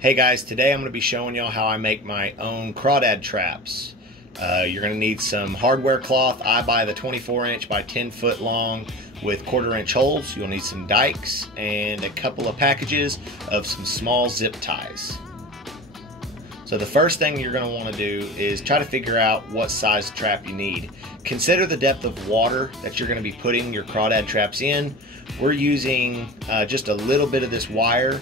Hey guys, today I'm going to be showing y'all how I make my own crawdad traps. You're going to need some hardware cloth. I buy the 24-inch by 10-foot long with 1/4-inch holes. You'll need some dikes and a couple of packages of some small zip ties. So the first thing you're going to want to do is try to figure out what size trap you need. Consider the depth of water that you're going to be putting your crawdad traps in. We're using just a little bit of this wire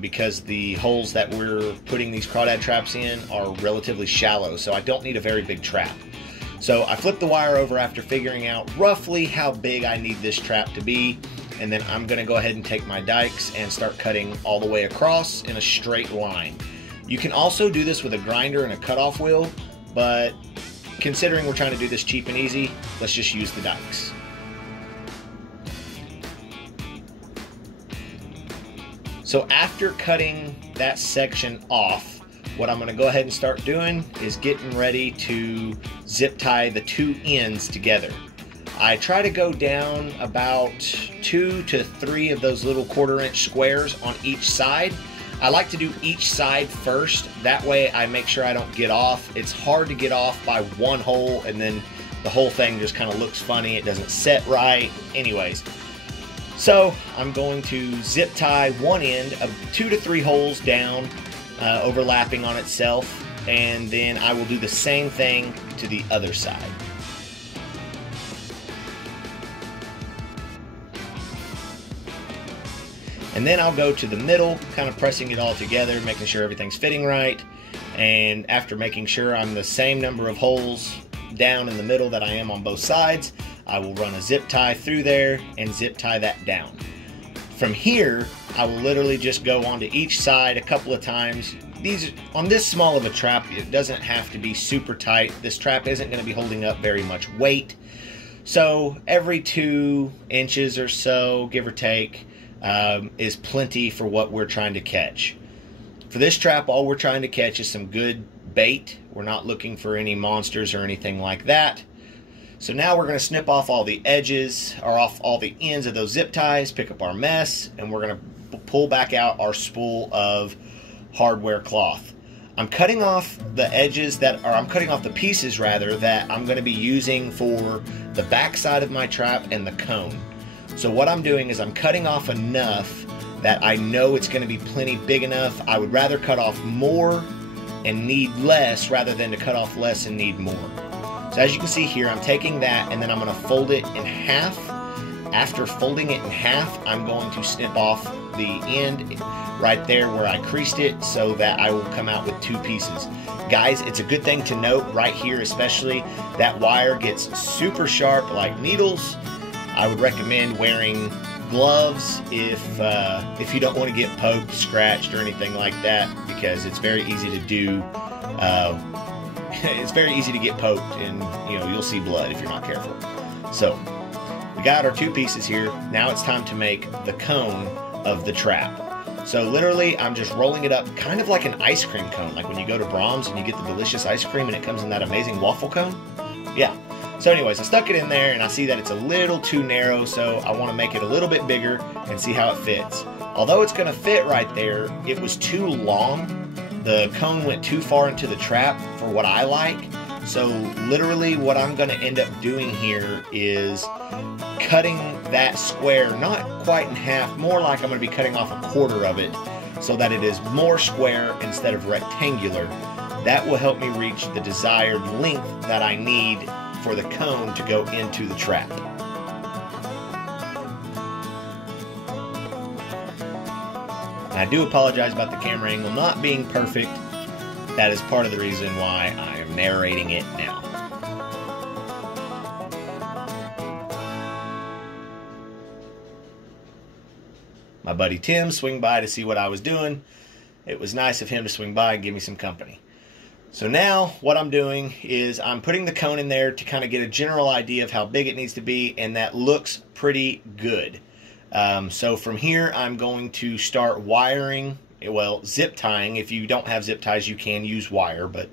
because the holes that we're putting these crawdad traps in are relatively shallow, so I don't need a very big trap. So I flip the wire over after figuring out roughly how big I need this trap to be, and then I'm going to go ahead and take my dikes and start cutting all the way across in a straight line. You can also do this with a grinder and a cutoff wheel, but considering we're trying to do this cheap and easy, let's just use the dikes. So after cutting that section off, what I'm going to go ahead and start doing is getting ready to zip tie the two ends together. I try to go down about 2 to 3 of those little 1/4-inch squares on each side. I like to do each side first, that way I make sure I don't get off. It's hard to get off by one hole and then the whole thing just kind of looks funny, it doesn't set right. Anyways, so I'm going to zip tie one end of 2 to 3 holes down, overlapping on itself, and then I will do the same thing to the other side. And then I'll go to the middle, kind of pressing it all together, making sure everything's fitting right. And after making sure I'm the same number of holes down in the middle that I am on both sides, I will run a zip tie through there and zip tie that down. From here, I will literally just go onto each side a couple of times. On this small of a trap, it doesn't have to be super tight. This trap isn't going to be holding up very much weight. So every 2 inches or so, give or take, is plenty for what we're trying to catch. For this trap, all we're trying to catch is some good bait. We're not looking for any monsters or anything like that. So now we're going to snip off all the edges, or off all the ends of those zip ties, pick up our mess, and we're going to pull back out our spool of hardware cloth. I'm cutting off the edges I'm cutting off the pieces rather, that I'm going to be using for the back side of my trap and the cone. So what I'm doing is I'm cutting off enough that I know it's going to be plenty big enough. I would rather cut off more and need less rather than to cut off less and need more. So as you can see here, I'm taking that and then I'm going to fold it in half. After folding it in half, I'm going to snip off the end right there where I creased it so that I will come out with 2 pieces. Guys, it's a good thing to note right here especially, that wire gets super sharp like needles. I would recommend wearing gloves if you don't want to get poked, scratched, or anything like that, because it's very easy to do. It's very easy to get poked, and you'll see blood if you're not careful. So we got our 2 pieces here. Now it's time to make the cone of the trap. So literally, I'm just rolling it up, kind of like an ice cream cone, like when you go to Brahms and you get the delicious ice cream and it comes in that amazing waffle cone. Yeah. So anyways, I stuck it in there and I see that it's a little too narrow, so I want to make it a little bit bigger and see how it fits. Although it's going to fit right there, it was too long. The cone went too far into the trap for what I like. So literally what I'm going to end up doing here is cutting that square, not quite in half, more like I'm going to be cutting off a 1/4 of it so that it is more square instead of rectangular. That will help me reach the desired length that I need for the cone to go into the trap. And I do apologize about the camera angle not being perfect. That is part of the reason why I am narrating it now. My buddy Tim swung by to see what I was doing. It was nice of him to swing by and give me some company. So now what I'm doing is I'm putting the cone in there to kind of get a general idea of how big it needs to be, and that looks pretty good. So from here I'm going to start wiring, well, zip tying. If you don't have zip ties, you can use wire, but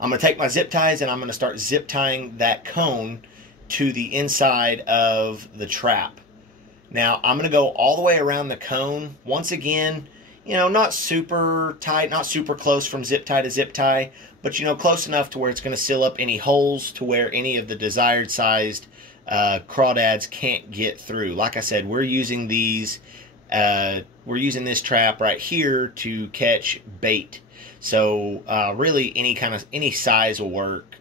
I'm going to take my zip ties and I'm going to start zip tying that cone to the inside of the trap. Now I'm going to go all the way around the cone. Once again, you know, not super tight, not super close from zip tie to zip tie, but, you know, close enough to where it's going to seal up any holes to where any of the desired sized crawdads can't get through. Like I said, we're using these, we're using this trap right here to catch bait. So really any size will work.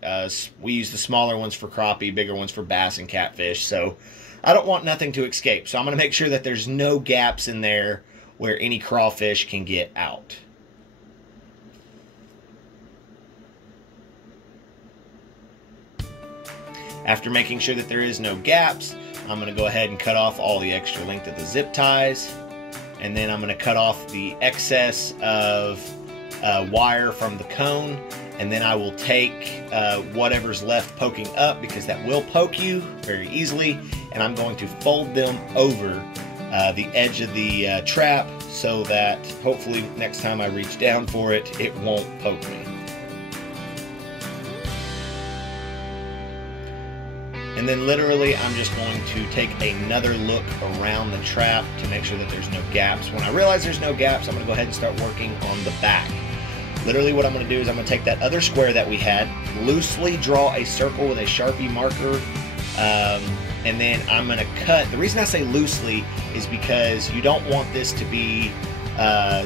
We use the smaller ones for crappie, bigger ones for bass and catfish. So I don't want nothing to escape. So I'm going to make sure that there's no gaps in there where any crawfish can get out. After making sure that there is no gaps, I'm going to go ahead and cut off all the extra length of the zip ties. And then I'm going to cut off the excess of wire from the cone. And then I will take whatever's left poking up, because that will poke you very easily. And I'm going to fold them over the edge of the trap so that hopefully next time I reach down for it, it won't poke me. And then literally I'm just going to take another look around the trap to make sure that there's no gaps. When I realize there's no gaps, I'm going to go ahead and start working on the back. Literally what I'm going to do is I'm going to take that other square that we had, loosely draw a circle with a Sharpie marker, and then I'm going to cut. The reason I say loosely is because you don't want this to be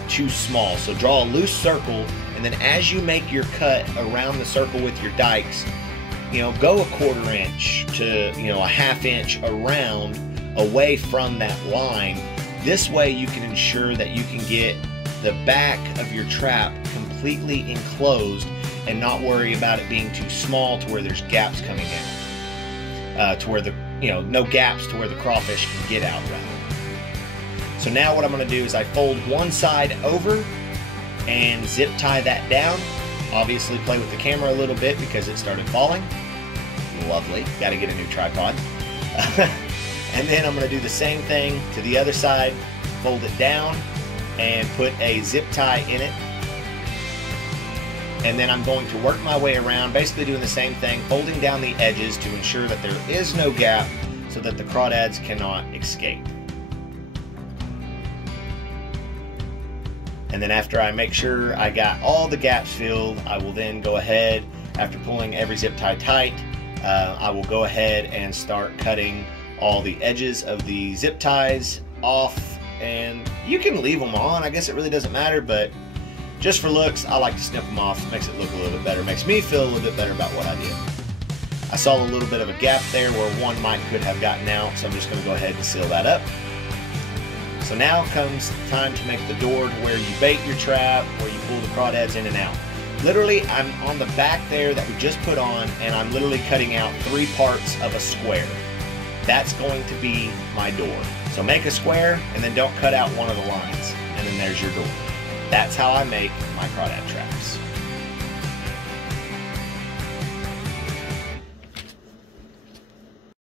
too small. So draw a loose circle, and then as you make your cut around the circle with your dikes, you know, go a 1/4 inch to, you know, a 1/2 inch around away from that line. This way you can ensure that you can get the back of your trap completely enclosed and not worry about it being too small to where there's gaps coming out. To where the, you know, no gaps to where the crawfish can get out rather. So now what I'm going to do is I fold one side over and zip tie that down. Obviously play with the camera a little bit because it started falling. Lovely. Got to get a new tripod. And then I'm going to do the same thing to the other side. Fold it down and put a zip tie in it. And then I'm going to work my way around, basically doing the same thing, folding down the edges to ensure that there is no gap so that the crawdads cannot escape. And then after I make sure I got all the gaps filled, I will then go ahead, after pulling every zip tie tight, I will go ahead and start cutting all the edges of the zip ties off. And you can leave them on, I guess it really doesn't matter, but just for looks, I like to snip them off. It makes it look a little bit better. It makes me feel a little bit better about what I did. I saw a little bit of a gap there where one could have gotten out, so I'm just going to go ahead and seal that up. So now comes time to make the door to where you bait your trap, where you pull the crawdads in and out. Literally, I'm on the back there that we just put on, and I'm literally cutting out 3 parts of a square. That's going to be my door. So make a square, and then don't cut out one of the lines, and then there's your door. That's how I make my crawdad traps.